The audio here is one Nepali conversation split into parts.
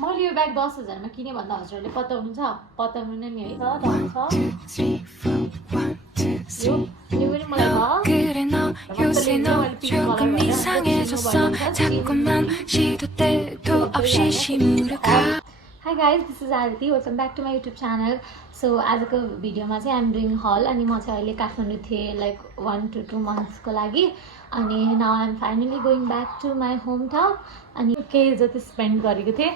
मैले यो ब्याग 10,000 मा किने भन्दा हजुरहरूले पत्याउनुहुन्छ पत्याउनु नै नि है त यो पनि मलाई 그래 너 요새 너 조금 이상해졌어 자꾸만 시도 때도 없이 시무룩하 Hi guys, this is Arati. Welcome back to my YouTube channel. So आजको भिडियोमा चाहिँ I'm doing haul अनि म चाहिँ अहिले काठमाडौँ थिएँ like 1 to 2 months को लागि अनि now I'm finally going back to my hometown अनि केही जति स्पेन्ड गरेको थिएँ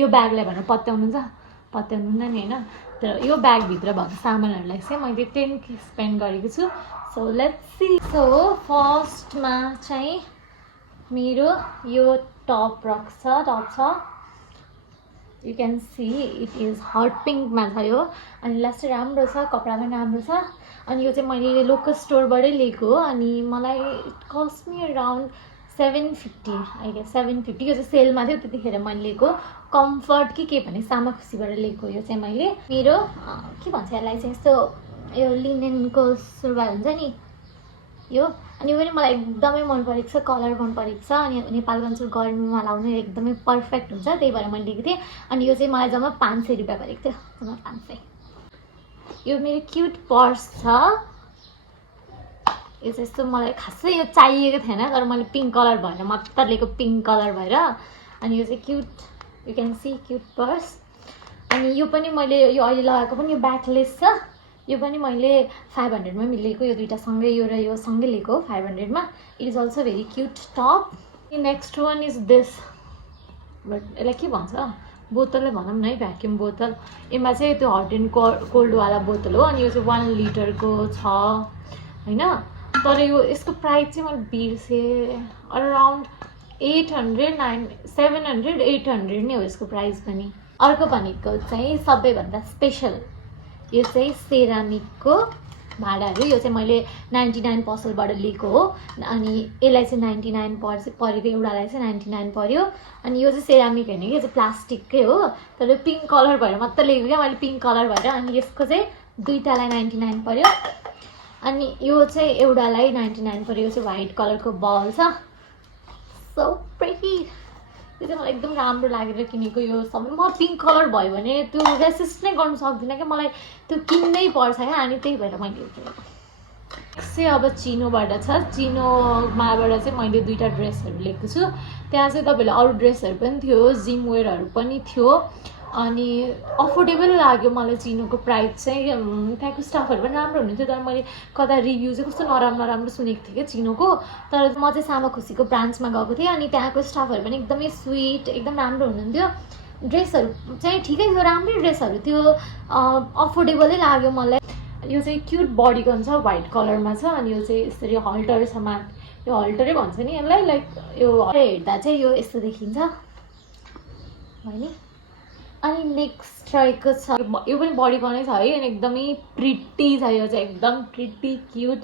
यो ब्यागलाई भनेर पत्याउनु नि हैन तर यो ब्याग भित्र भएको सामानहरुलाई चाहिँ मैले 10k स्पेन्ड गरेको छु सो लेट्स सी सो फर्स्टमा चाहिँ मेरो यो टप छ You can see it is hot pink मा छ यो अनि लास्ट राम्रो छ कपडा पनि राम्रो छ अनि यो चाहिँ मैले लोकल स्टोरबाटै लिएको हो अनि मलाई it cost me around 750 I guess 750 यो चाहिँ सेलमा थियो त्यतिखेर मैले लिएको कम्फर्ट के भने सामा खुसीबाट लिएको यो चाहिँ मैले मेरो के भन्छ यसलाई चाहिँ यस्तो यो लिनेनको सुरुवाल हुन्छ नि यो अनि यो पनि मलाई एकदमै मन परेको छ कलर मन परेको छ अनि नेपालगञ्जको गर्मीमा लाउन एकदमै पर्फेक्ट हुन्छ त्यही भएर मैले लिएको थिएँ अनि यो चाहिँ मलाई जम्मा 500 रुपैयाँ परेको थियो जम्मा 500 यो मेरो क्युट पर्स छ यो चाहिँ यस्तो मलाई खासै यो चाहिएको थिएन तर मैले पिङ्क कलर भएर मात्र लिएको पिङ्क कलर भएर अनि यो चाहिँ cute you can see cute purse अनि यो पनि मैले यो अहिले लगाएको पनि यो ब्याकलेस छ यो पनि मैले 500 मा मिलेको यो दुईटा सँगै यो र यो सँगै लिएको 500 मा it is also very cute top next one is this but यसलाई के भन्छ बोतलले भनौँ न है भ्याक्युम बोतल यसमा चाहिँ त्यो हट एन्ड कोल्ड वाला बोतल हो अनि यो चाहिँ 1 लिटरको छ हैन तर यो यसको प्राइस चाहिँ मैले बिर्सेँ अराउन्ड 700 800 नै हो यसको प्राइस पनि अर्को भनेको चाहिँ सबैभन्दा स्पेशल यो चाहिँ सेरामिकको भाँडाहरू यो चाहिँ मैले 99 पसलबाट लिएको हो अनि यसलाई चाहिँ 99 परेको एउटालाई चाहिँ 99 पर्यो अनि यो चाहिँ सेरामिक हैन यो चाहिँ प्लास्टिककै हो तर पिङ्क कलर भएर मात्र लिएको क्या मैले पिङ्क कलर भएर अनि यसको चाहिँ दुईटालाई 99 पर्यो अनि यो चाहिँ एउटालाई 99 पर्यो यो चाहिँ व्हाइट कलरको बल छ सो प्रिटी यो चाहिँ मलाई एकदम राम्रो लागेर किनेको यो सबै म पिङ्क कलर भयो भने त्यो रेसिस्ट नै गर्न सक्दिनँ क्या मलाई त्यो किन्नै पर्छ क्या अनि त्यही भएर मैले किनेको चाहिँ अब चिनोबाट छ चिनोमाबाट चाहिँ मैले दुईटा ड्रेसहरू लिएको छु त्यहाँ चाहिँ तपाईँहरूले अरू ड्रेसहरू पनि थियो जिम वेयरहरू पनि थियो अनि अफोर्डेबल लाग्यो मलाई चिनोको प्राइस चाहिँ त्यहाँको स्टाफहरू पनि राम्रो हुनुहुन्थ्यो तर मैले कता रिभ्यू चाहिँ कस्तो नराम्रो सुनेको थिएँ क्या चिनोको तर म चाहिँ सामा खुसीको ब्रान्चमा गएको थिएँ अनि त्यहाँको स्टाफहरू पनि एकदमै स्विट एकदम राम्रो हुनुहुन्थ्यो ड्रेसहरू चाहिँ ठिकै थियो राम्रै ड्रेसहरू थियो अफोर्डेबलै लाग्यो मलाई यो चाहिँ क्युट बडीगन छ व्हाइट कलरमा छ अनि यो चाहिँ यसरी हल्टर छ यो हल्टरै भन्छ नि यसलाई लाइक यो हेर्दा चाहिँ यो यस्तो देखिन्छ होइन अनि नेक्स्ट रहेको छ यो पनि बडीगनै छ है अनि एकदमै प्रिटी छ यो चाहिँ एकदम प्रिटी क्युट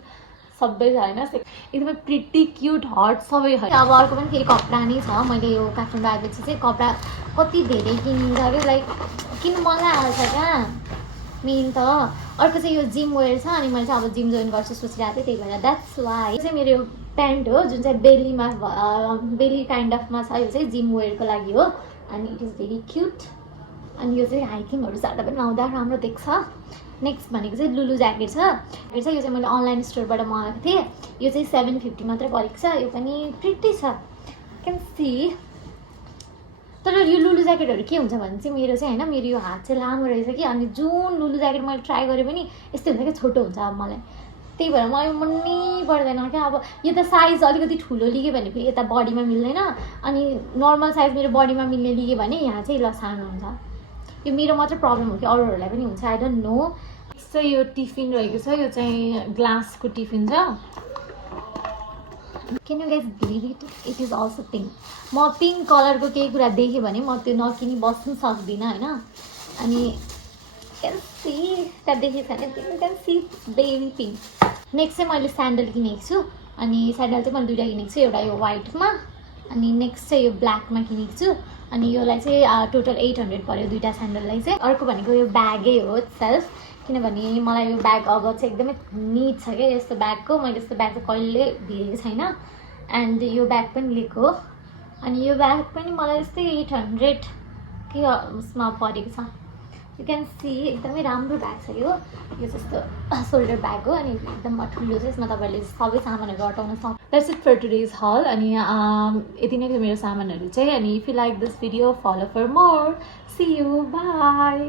सबै छ होइन एकदमै प्रिटी क्युट हट सबै है अब अर्को पनि फेरि कपडा नै छ मैले यो काठमाडौँ आएपछि चाहिँ कपडा कति धेरै किनिन्छ कि लाइक किन्नु मन लागिहाल्छ क्या मेन त अर्को चाहिँ यो जिम वेयर छ अनि मैले चाहिँ अब जिम जोइन गर्छु सोचिरहेको थिएँ त्यही भएर द्याट्स वाइ यो चाहिँ मेरो यो प्यान्ट हो जुन चाहिँ बेली काइन्ड अफमा छ यो चाहिँ जिम वेयरको लागि हो अनि इट इज भेरी क्युट अनि यो चाहिँ हाइकिङहरू जाँदा पनि लाउँदा राम्रो देख्छ नेक्स्ट भनेको चाहिँ लुलु ज्याकेट छ यो चाहिँ मैले अनलाइन स्टोरबाट मगाएको थिएँ यो चाहिँ 750 मात्रै परेको छ यो पनि प्रिटी छ क्यान सी तर यो लुलु ज्याकेटहरू के हुन्छ भने चाहिँ मेरो चाहिँ होइन मेरो यो हात चाहिँ लामो रहेछ कि अनि जुन लुलु ज्याकेट मैले ट्राई गरेँ पनि यस्तै हुन्छ क्या छोटो हुन्छ अब मलाई त्यही भएर मलाई मनै पर्दैन क्या अब यो त साइज अलिकति ठुलो लिग्यो भने फेरि यता बडीमा मिल्दैन अनि नर्मल साइज मेरो बडीमा मिल्ने लिग्यो भने यहाँ चाहिँ ल सानो हुन्छ यो मेरो मात्र प्रब्लम हो कि अरूहरूलाई पनि हुन्छ आई डोन्ट नो चाहिँ यो टिफिन रहेको छ यो चाहिँ ग्लासको टिफिन छ can you guys believe it is also pink म पिङ्क कलरको केही कुरा देखेँ भने म त्यो नकिनी बस्नु सक्दिनँ होइन अनि क्यान सी त्यहाँ देखेको छैन can see baby pink next चाहिँ मैले स्यान्डल किनेको छु अनि स्यान्डल चाहिँ मैले दुईवटा किनेको छु एउटा यो व्हाइटमा अनि नेक्स्ट चाहिँ यो ब्ल्याकमा किनेको छु अनि योलाई चाहिँ टोटल 800 पर्यो दुईटा स्यान्डललाई चाहिँ अर्को भनेको यो ब्यागै हो सेल्फ किनभने मलाई यो ब्याग अब चाहिँ एकदमै निड छ क्या यस्तो ब्यागको मैले यस्तो ब्याग चाहिँ कहिले भिरेको छैन एन्ड यो ब्याग पनि लिएको अनि यो ब्याग पनि मलाई यस्तै 800 के उसमा परेको छ। यु क्यान सी एकदमै राम्रो ब्याग छ यो जस्तो सोल्डर ब्याग हो अनि एकदम ठुलो छ। यसमा तपाईँहरूले सबै सामानहरू अटाउन सक्छ। That's it for today's haul. अनि यति नै थियो मेरो सामानहरू चाहिँ। अनि if you like this video follow for more. See you by.